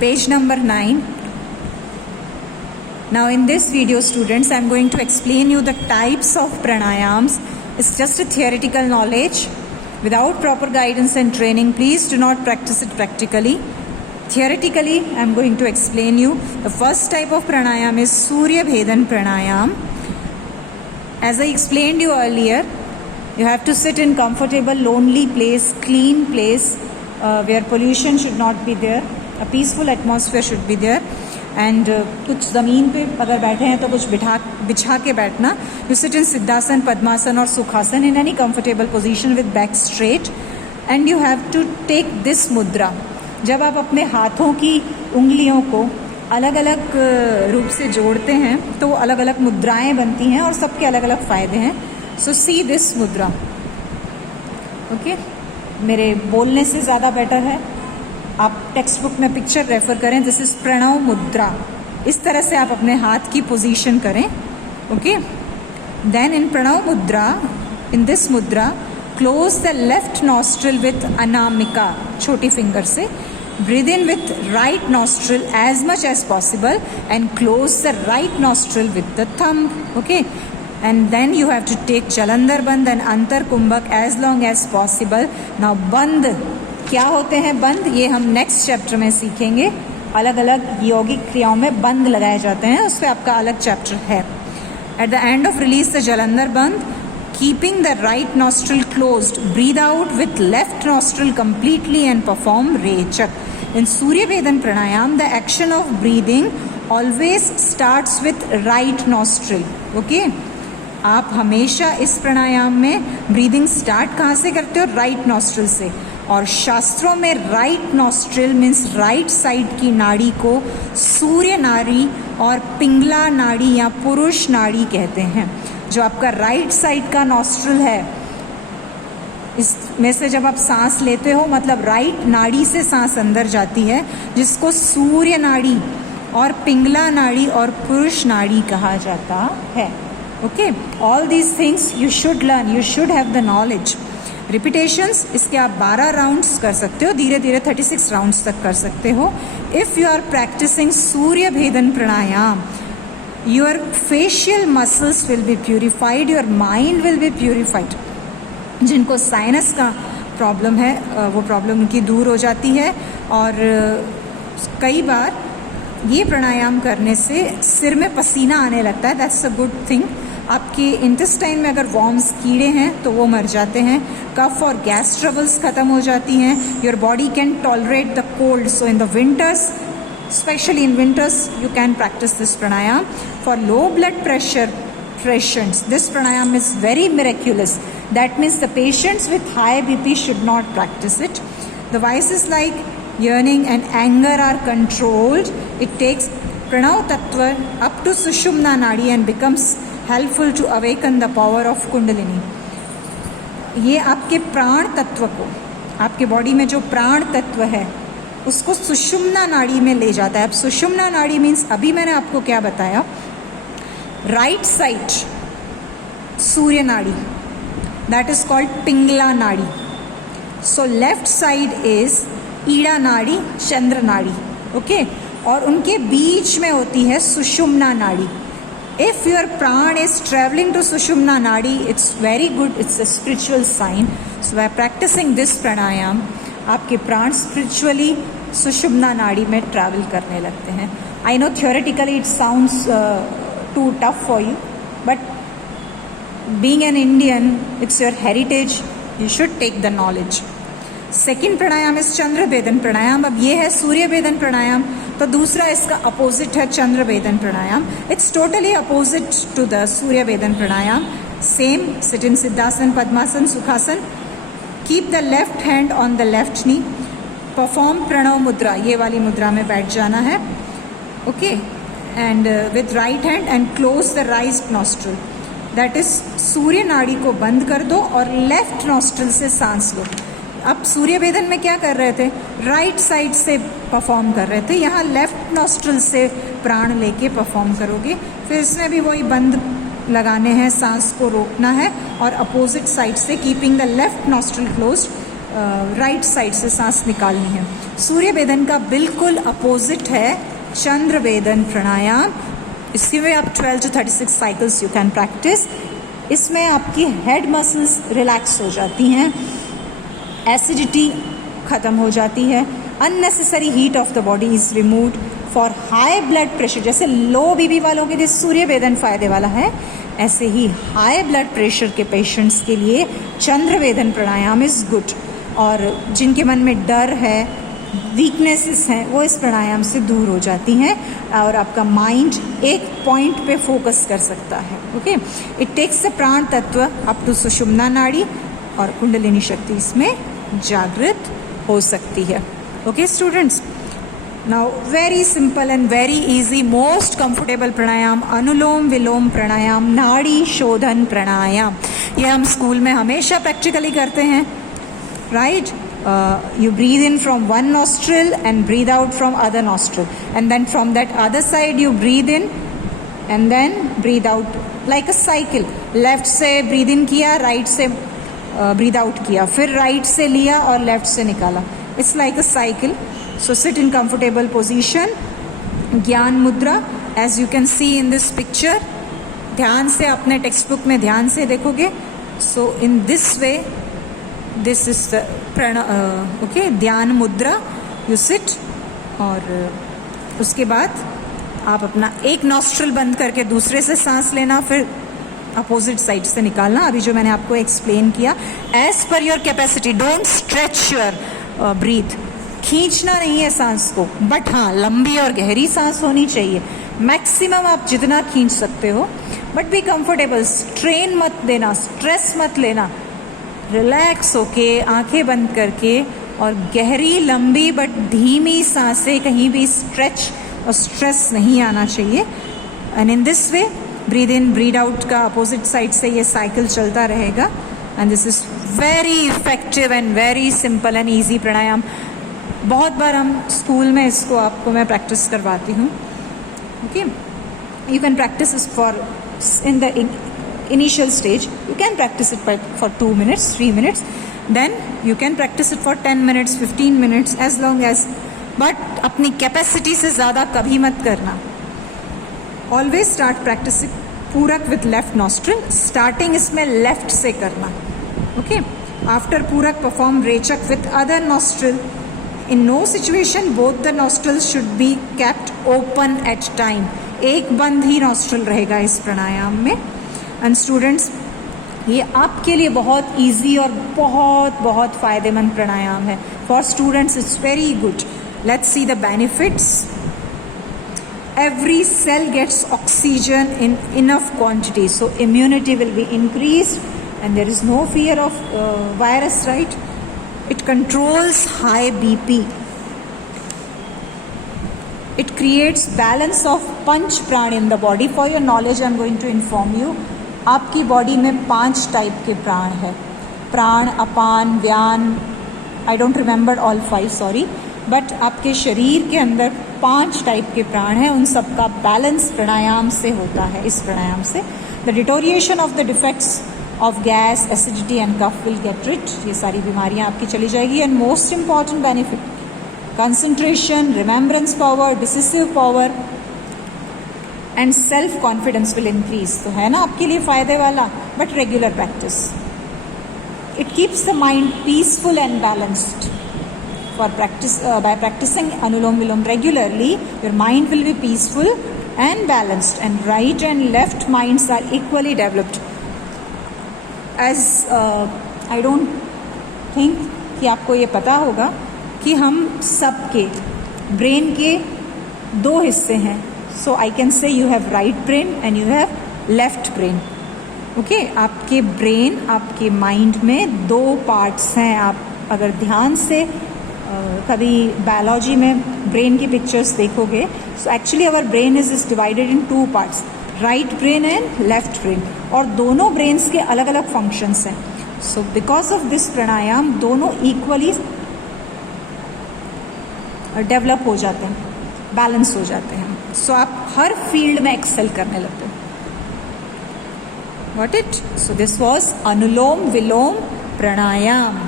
page number 9. Now in this video, students, I am going to explain you the types of pranayams. It's just a theoretical knowledge. Without proper guidance and training, please do not practice it practically. Theoretically, I am going to explain you. The first type of pranayam is Surya Bhedan Pranayam. As I explained you earlier, you have to sit in comfortable, lonely place, clean place, where pollution should not be there. A peaceful atmosphere should be there. And कुछ ज़मीन पे अगर बैठे हैं तो कुछ बिछा के बैठना. You sit in सिद्धासन, पद्मासन और सुखासन in any comfortable position with back straight. And you have to take this mudra. जब आप अपने हाथों की उंगलियों को अलग अलग रूप से जोड़ते हैं तो अलग अलग मुद्राएं बनती हैं और सबके अलग अलग फ़ायदे हैं. सो सी दिस मुद्रा. ओके, मेरे बोलने से ज़्यादा बेटर है. आप टेक्स्ट बुक में पिक्चर रेफर करें. दिस इज प्रणव मुद्रा. इस तरह से आप अपने हाथ की पोजीशन करें. Okay, then in Pranav mudra, in this mudra, close the left nostril with anamika, छोटी फिंगर से. Breathe in with right nostril as much as possible and close the right nostril with the thumb. Okay, and then you have to take Jalandhar Bandh and Antar Kumbhak as long as possible. Now बंद क्या होते हैं? बंद ये हम next chapter में सीखेंगे. अलग अलग यौगिक क्रियाओं में बंद लगाए जाते हैं, उस पर आपका अलग चैप्टर है. At the end of release the Jalandhar Bandh, keeping the right nostril closed, breathe out with left nostril completely and perform Rechak. In Surya Bhedan Pranayam, the action of breathing always starts with right nostril. Okay? आप हमेशा इस प्राणायाम में breathing start कहाँ से करते हो? Right nostril से. और शास्त्रों में right nostril means right side की नाड़ी को सूर्य नाड़ी और पिंगला नाड़ी या पुरुष नाड़ी कहते हैं. जो आपका राइट साइड का नॉस्ट्रिल है, इसमें से जब आप सांस लेते हो मतलब राइट नाड़ी से सांस अंदर जाती है, जिसको सूर्य नाड़ी और पिंगला नाड़ी और पुरुष नाड़ी कहा जाता है. Okay, all these things you should learn, you should have the knowledge. Repetitions इसके आप 12 राउंड्स कर सकते हो, धीरे धीरे 36 राउंड्स तक कर सकते हो. If you are practising Surya Bhedan pranayama, your facial muscles will be purified, your mind will be purified. जिनको साइनस का प्रॉब्लम है वो प्रॉब्लम उनकी दूर हो जाती है. और कई बार ये प्राणायाम करने से सिर में पसीना आने लगता है. That's a good thing. आपके इंटेस्टाइन में अगर वॉर्म्स कीड़े हैं तो वो मर जाते हैं. कफ और गैस ट्रबल्स ख़त्म हो जाती हैं. Your body can tolerate the cold. So in the winters, specially in winters, you can practice this pranayama. For low blood pressure patients, this pranayam is very miraculous. That means the patients with high BP should not practice it. The vices like yearning and anger are controlled. It takes Pranav Tattva up to Sushumna Nadi and becomes helpful to awaken the power of Kundalini. ये आपके प्राण तत्व को, आपके body में जो प्राण तत्व है उसको सुषुम्ना नाड़ी में ले जाता है. अब सुषुम्ना नाड़ी मीन्स अभी मैंने आपको क्या बताया, राइट साइड सूर्य नाड़ी, दैट इज कॉल्ड पिंगला नाड़ी. So left side is Ida नाड़ी, चंद्र नाड़ी. ओके, और उनके बीच में होती है सुषुम्ना नाड़ी. If your prana is travelling to Sushumna nadi, it's very good, it's a spiritual sign. So by practising this pranayama आपके प्राण स्पिरिचुअली सुषुम्ना नाड़ी में ट्रैवल करने लगते हैं. I know theoretically it sounds too tough for you, but being an Indian, it's your heritage, you should take the knowledge. Second pranayam is Chandra Bhedan Pranayam. अब ये है सूर्य भेदन प्राणायाम, तो दूसरा इसका अपोजिट है चंद्र भेदन प्राणायाम. It's totally opposite to the Surya Bhedan pranayama. Same, sit in Siddhasana, Padmasana, Sukhasana. Keep the left hand on the left knee. Perform Pranava mudra, ये वाली मुद्रा में बैठ जाना है. Okay, and with right hand and close the right nostril. That is सूर्य नाड़ी को बंद कर दो और लेफ्ट नॉस्ट्रिल से सांस लो. अब सूर्य भेदन में क्या कर रहे थे? राइट साइड से परफॉर्म कर रहे थे. यहाँ लेफ्ट नॉस्ट्रिल से प्राण लेके परफॉर्म करोगे. फिर इसमें भी वही बंद लगाने हैं, सांस को रोकना है और अपोजिट साइड से keeping the left nostril closed right side से सांस निकालनी है। सूर्य वेदन का बिल्कुल अपोजिट है चंद्र वेदन प्राणायाम। इसके में आप 12 to 36 cycles you can practice. इसमें आपकी हेड मसल्स रिलैक्स हो जाती हैं, एसिडिटी ख़त्म हो जाती है, unnecessary heat of the body is removed. For high blood pressure, जैसे लो बीपी वालों के लिए सूर्य वेदन फायदे वाला है, ऐसे ही हाई ब्लड प्रेशर के पेशेंट्स के लिए चंद्र वेदन प्राणायाम इज़ गुड। और जिनके मन में डर है, वीकनेसेस हैं, वो इस प्राणायाम से दूर हो जाती हैं और आपका माइंड एक पॉइंट पे फोकस कर सकता है। ओके, इट टेक्स द प्राण तत्व अप टू सुषुम्ना नाड़ी और कुंडलिनी शक्ति इसमें जागृत हो सकती है। Okay students, now very simple and very easy, most comfortable pranayama Anulom Vilom pranayama, Nadi Shodhan प्राणायाम। ये हम स्कूल में हमेशा प्रैक्टिकली करते हैं, right? You breathe in from one nostril and breathe out from other nostril, and then from that other side you breathe in and then breathe out like a cycle. Left से breathe in किया, right से breathe out किया, फिर right से लिया और left से निकाला. It's like a cycle. So sit in comfortable position. ज्ञान मुद्रा, as you can see in this picture. ध्यान से अपने टेक्स्ट बुक में ध्यान से देखोगे. So in this way, this is the okay, ध्यान मुद्रा, you sit. और उसके बाद आप अपना एक नॉस्ट्रल बंद करके दूसरे से सांस लेना, फिर अपोजिट साइड से निकालना, अभी जो मैंने आपको एक्सप्लेन किया. As per your capacity, don't stretch your breath. खींचना नहीं है सांस को, बट हाँ लंबी और गहरी सांस होनी चाहिए. मैक्सिमम आप जितना खींच सकते हो, बट बी कंफर्टेबल. स्ट्रेन मत देना, स्ट्रेस मत लेना. रिलैक्स होके आंखें बंद करके और गहरी लंबी बट धीमी सांसें, कहीं भी स्ट्रेच और स्ट्रेस नहीं आना चाहिए. And in this way breathe in breathe out का अपोजिट साइड से ये साइकिल चलता रहेगा. And this is very effective and very simple and easy pranayama. बहुत बार हम स्कूल में इसको आपको मैं प्रैक्टिस करवाती हूँ. ओके, यू कैन प्रैक्टिस इस for in the initial stage. You can practice it for 2 minutes, 3 minutes. Then you can practice it for 10 minutes, 15 minutes, as long as. But अपनी कैपेसिटी से ज़्यादा कभी मत करना. Always start practicing पूरक with left nostril. Starting इसमें left से करना. Okay. After पूरक perform रेचक with other nostril. In no situation both the nostrils should be kept open at time. एक बंद ही nostril रहेगा इस प्राणायाम में. एंड स्टूडेंट्स, ये आपके लिए बहुत इजी और बहुत बहुत फ़ायदेमंद प्राणायाम है. For students it's very good. Let's see the benefits. Every cell gets oxygen in enough quantity, so immunity will be increased and there is no fear of virus, right? It controls high BP. It creates balance of panch prana in the body. For your knowledge, I am going to inform you. आपकी body में 5 type के प्राण है. प्राण, अपान, व्यान, I don't remember all 5, sorry. But आपके शरीर के अंदर 5 टाइप के प्राण हैं. उन सबका बैलेंस प्राणायाम से होता है. इस प्राणायाम से the deterioration of the defects of gas, acidity and kapha will get rid. ये सारी बीमारियां आपकी चली जाएगी. And most important benefit, concentration, remembrance power, decisive power and self confidence will increase. तो है ना आपके लिए फायदे वाला, but regular practice. It keeps the mind peaceful and balanced. For practice, by practicing Anulom Vilom regularly, your mind will be peaceful and balanced, and right and left minds are equally developed. As I don't think कि आपको ये पता होगा कि हम सबके brain के 2 हिस्से हैं. So I can say you have right brain and you have left brain. Okay, आपके ब्रेन, आपके माइंड में 2 पार्ट्स हैं. आप अगर ध्यान से कभी बायोलॉजी में ब्रेन की पिक्चर्स देखोगे, so actually our brain is divided in 2 parts, right brain and left brain. और दोनों ब्रेन्स के अलग अलग फंक्शंस हैं. So because of this pranayama दोनों इक्वली डेवलप हो जाते हैं, बैलेंस हो जाते हैं. सो आप हर फील्ड में एक्सेल करने लगते हो. Got it? So this was anulom Vilom pranayama.